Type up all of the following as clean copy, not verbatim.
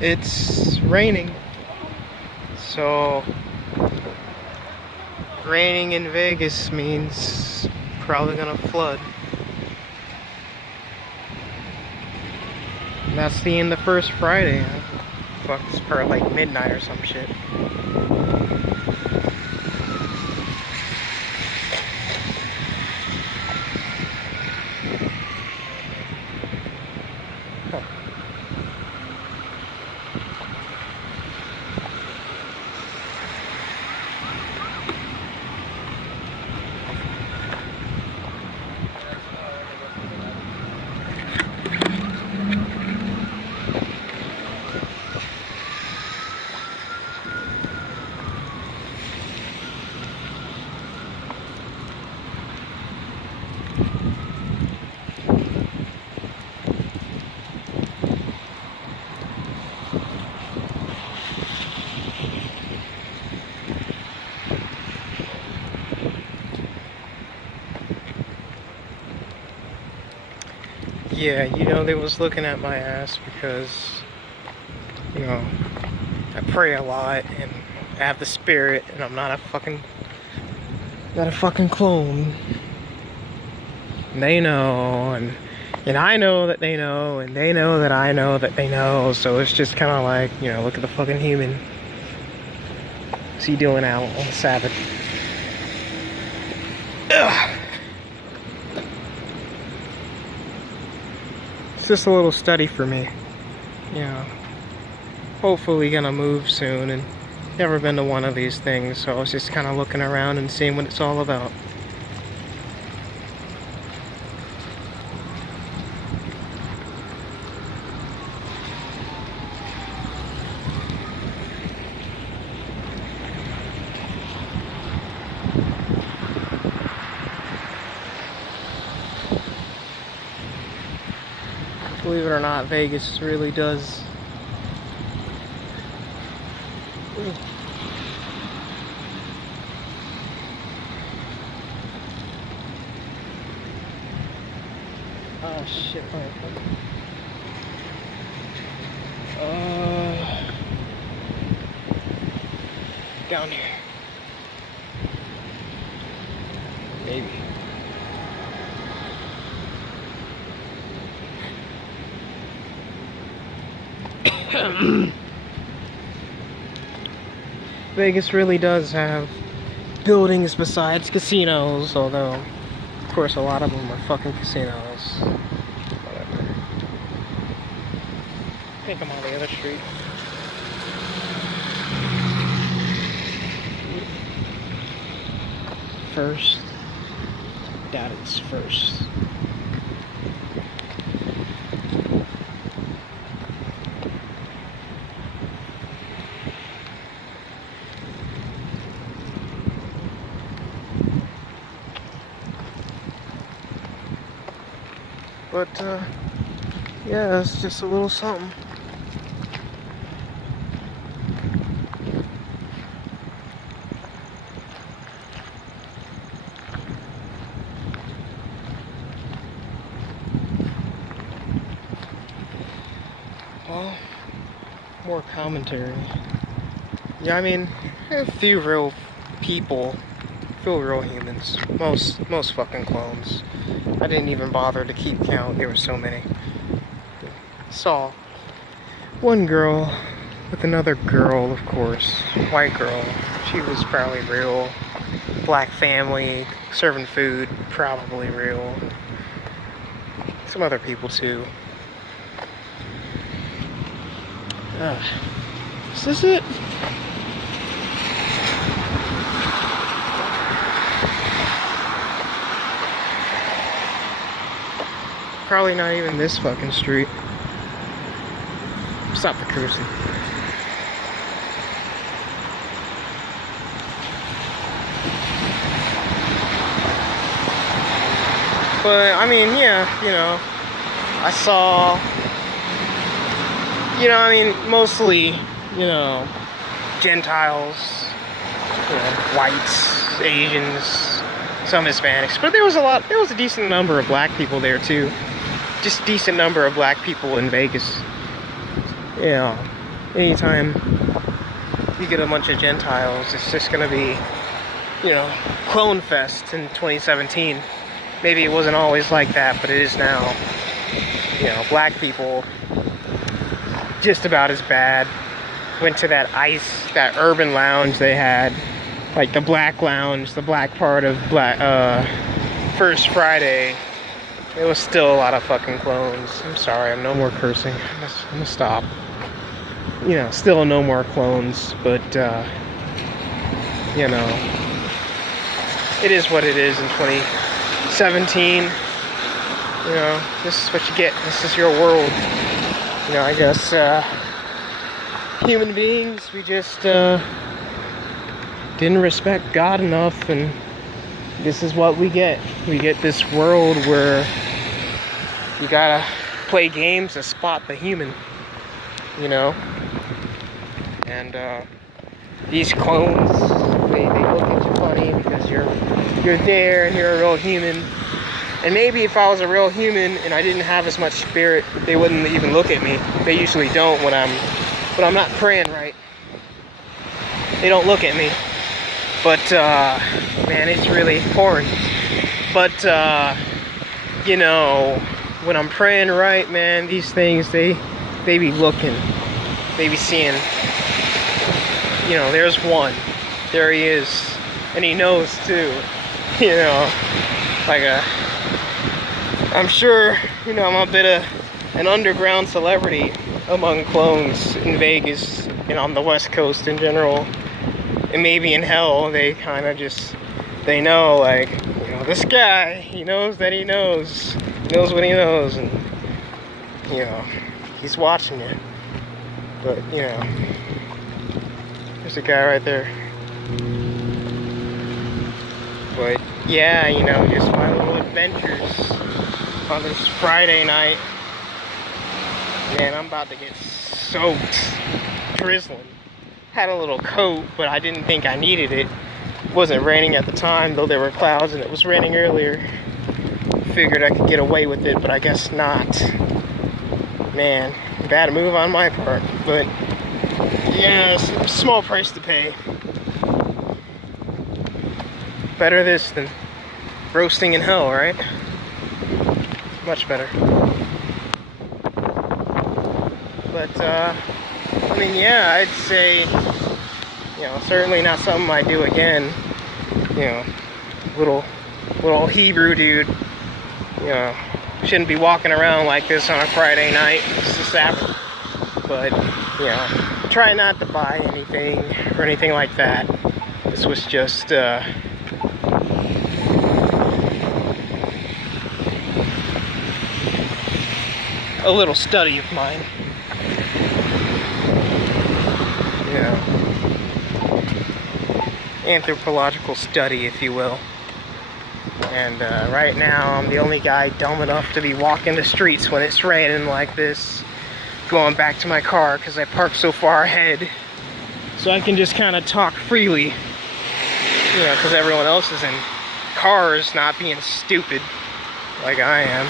It's raining. So, raining in Vegas means probably gonna flood. And that's the end of the first Friday. Fuck, it's probably like midnight or some shit. Yeah, they was looking at my ass because, I pray a lot and I have the spirit and I'm not a fucking clone. And they know, and I know that they know, and they know that I know that they know, so it's just kind of like, look at the fucking human. What's he doing out on the Sabbath? Ugh. It's just a little study for me. Hopefully gonna move soon, and never been to one of these things, so I was just kind of looking around and seeing what it's all about. Believe it or not, Vegas really does. Oh shit, down here. Maybe. Vegas really does have buildings besides casinos, although, of course, a lot of them are fucking casinos. Whatever. I think I'm on the other street. First. Doubt it's First. But, yeah, it's just a little something. Well, more commentary. Yeah, I mean, a few real people, feel real humans. Most fucking clones. I didn't even bother to keep count. There were so many. Saw one girl with another girl, of course, white girl. She was probably real. Black family, serving food, probably real. Some other people too. Is this it? Probably not even this fucking street. Stop the cruising. But, I mean, yeah, I saw, mostly, Gentiles, whites, Asians, some Hispanics. But there was a decent number of black people there, too. Just decent number of black people in Vegas. anytime you get a bunch of Gentiles, it's just gonna be, you know, Clone Fest in 2017. Maybe it wasn't always like that, but it is now. You know, black people, just about as bad. Went to that urban lounge they had, like the black lounge, the black part of First Friday. It was still a lot of fucking clones. I'm sorry, I'm no more cursing. I'm gonna stop. You know, still no more clones, but you know, it is what it is in 2017. You know, this is what you get. This is your world. You know, I guess human beings, we just didn't respect God enough, and this is what we get. We get this world where you gotta play games to spot the human, you know? And these clones, they look at you funny because you're there and you're a real human. And maybe if I was a real human and I didn't have as much spirit, they wouldn't even look at me. They usually don't when I'm not praying right. They don't look at me. But man, it's really foreign. But you know, when I'm praying right, man, these things they be looking. They be seeing. You know, there's one. There he is. And he knows too. You know, like I'm sure, you know, I'm a bit of an underground celebrity among clones in Vegas and on the West Coast in general. And maybe in hell, they kind of just, they know, like, you know, this guy, he knows that he knows what he knows, and, you know, he's watching you. But, you know, there's a guy right there. But, yeah, you know, just my little adventures on this Friday night. Man, I'm about to get soaked, drizzling. Had a little coat, but I didn't think I needed it. It wasn't raining at the time, though there were clouds and it was raining earlier. Figured I could get away with it, but I guess not. Man, bad move on my part, but yeah, it's a small price to pay. Better this than roasting in hell, right? Much better. But I mean, yeah, I'd say, you know, certainly not something I do again. You know, little Hebrew dude, you know, shouldn't be walking around like this on a Friday night. It's the Sabbath. But, you know, try not to buy anything or anything like that. This was just, a little study of mine. You know, anthropological study, if you will. And right now, I'm the only guy dumb enough to be walking the streets when it's raining like this, going back to my car because I parked so far ahead, so I can just kind of talk freely, you know, because everyone else is in cars, not being stupid like I am.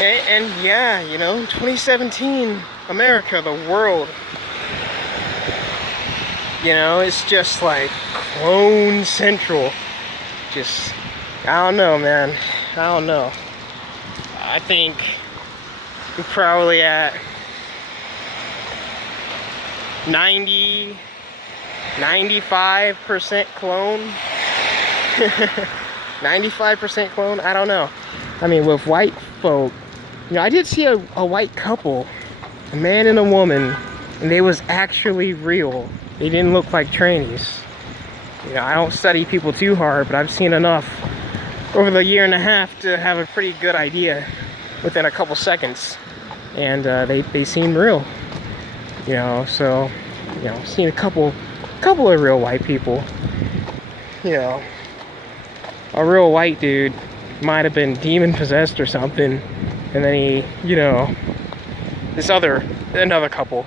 And yeah, you know, 2017, America, the world. You know, it's just like clone central. Just, I don't know, man. I don't know. I think we're probably at 95% clone. 95% clone? I don't know. I mean, with white folk, you know, I did see a white couple, a man and a woman, and they was actually real. They didn't look like trannies. You know, I don't study people too hard, but I've seen enough over the year and a half to have a pretty good idea within a couple seconds. And they seem real. You know, so, you know, seen a couple of real white people. You know, a real white dude might have been demon possessed or something, and then he, you know, another couple,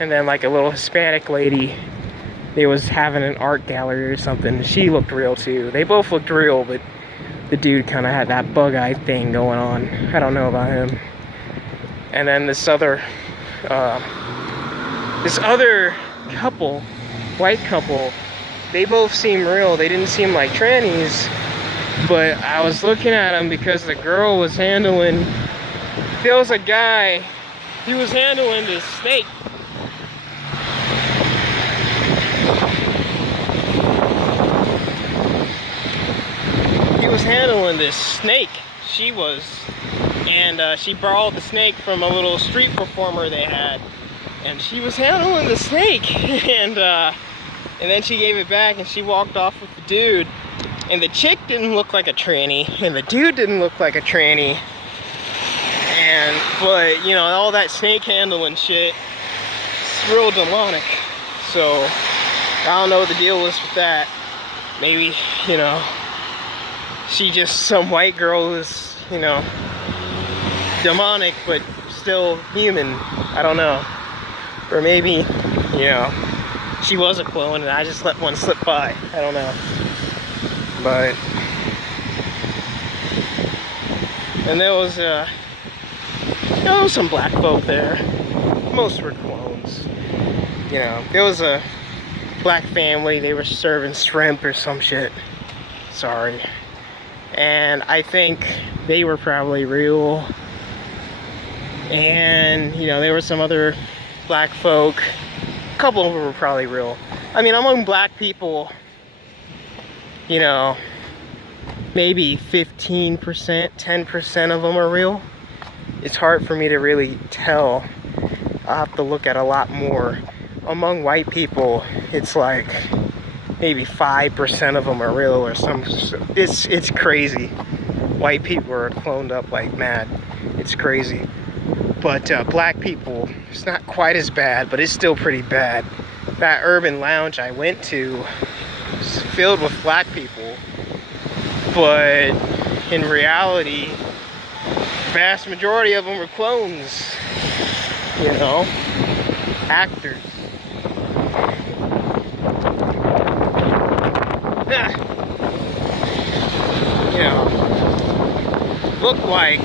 and then like a little Hispanic lady, they was having an art gallery or something. She looked real too. They both looked real, but the dude kind of had that bug-eye thing going on. I don't know about him. And then this other this other couple, white couple, they both seem real. They didn't seem like trannies, but I was looking at them because the girl was handling, there was a guy, he was handling this snake. He was handling this snake, she was, and she borrowed the snake from a little street performer they had, and she was handling the snake, and then she gave it back and she walked off with the dude, and the chick didn't look like a tranny, and the dude didn't look like a tranny, but you know, all that snake handling shit, it's real demonic. So I don't know what the deal was with that. Maybe, you know, she just some white girl who's, you know, demonic but still human. I don't know. Or maybe, you know, she was a clone and I just let one slip by. I don't know. But and there was some black folk there. Most were clones. You know, there was a black family, they were serving shrimp or some shit. Sorry. And I think they were probably real. And, you know, there were some other black folk. A couple of them were probably real. I mean, among black people, you know, maybe 15%, 10% of them are real. It's hard for me to really tell. I'll have to look at a lot more. Among white people, it's like maybe 5% of them are real or some. It's crazy. White people are cloned up like mad. It's crazy. But black people, it's not quite as bad, but it's still pretty bad. That urban lounge I went to was filled with black people, but in reality, vast majority of them were clones. You know, actors. You know, look like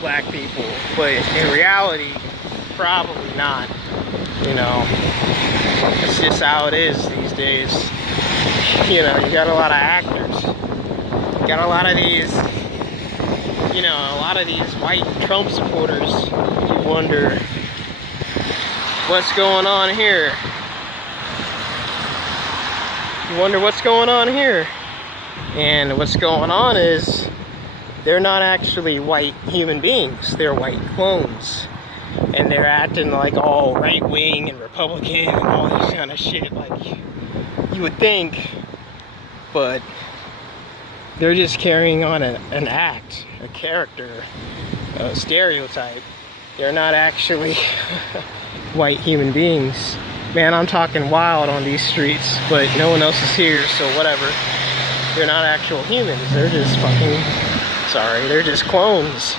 black people, but in reality, probably not. You know, it's just how it is these days. You know, you got a lot of actors. You got a lot of these, you know, a lot of these white Trump supporters. You wonder what's going on here. You wonder what's going on here. And what's going on is they're not actually white human beings. They're white clones. And they're acting like all right-wing and Republican and all this kind of shit like you would think. But they're just carrying on an act, a character, a stereotype. They're not actually white human beings. Man, I'm talking wild on these streets, but no one else is here, so whatever. They're not actual humans. They're just fucking, sorry, they're just clones.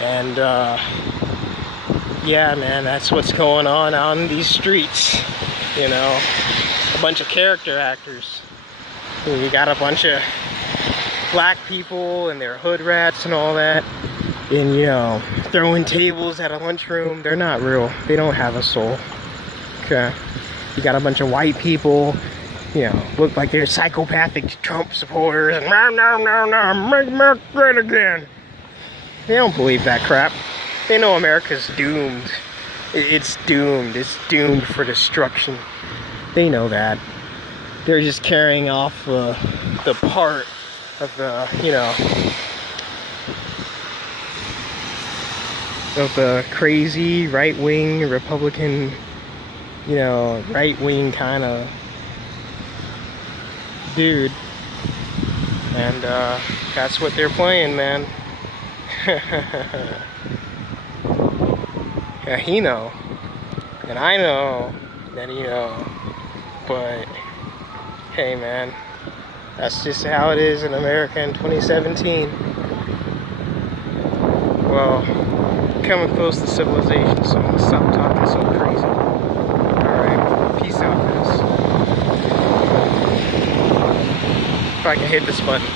And, yeah, man, that's what's going on these streets. You know, a bunch of character actors. You got a bunch of black people and their hood rats and all that. And, you know, throwing tables at a lunchroom. They're not real. They don't have a soul. Okay. You got a bunch of white people, you know, look like they're psychopathic Trump supporters and make America great again. They don't believe that crap. They know America's doomed. It's doomed. It's doomed for destruction. They know that. They're just carrying off the part of the, you know, of the crazy right-wing Republican, you know, right-wing kind of dude. And that's what they're playing, man. Yeah, he know. And I know that he know. But hey, man, that's just how it is in America in 2017. Well, coming close to civilization, so I'm gonna stop talking so crazy. Alright, peace out, guys. If I can hit this button.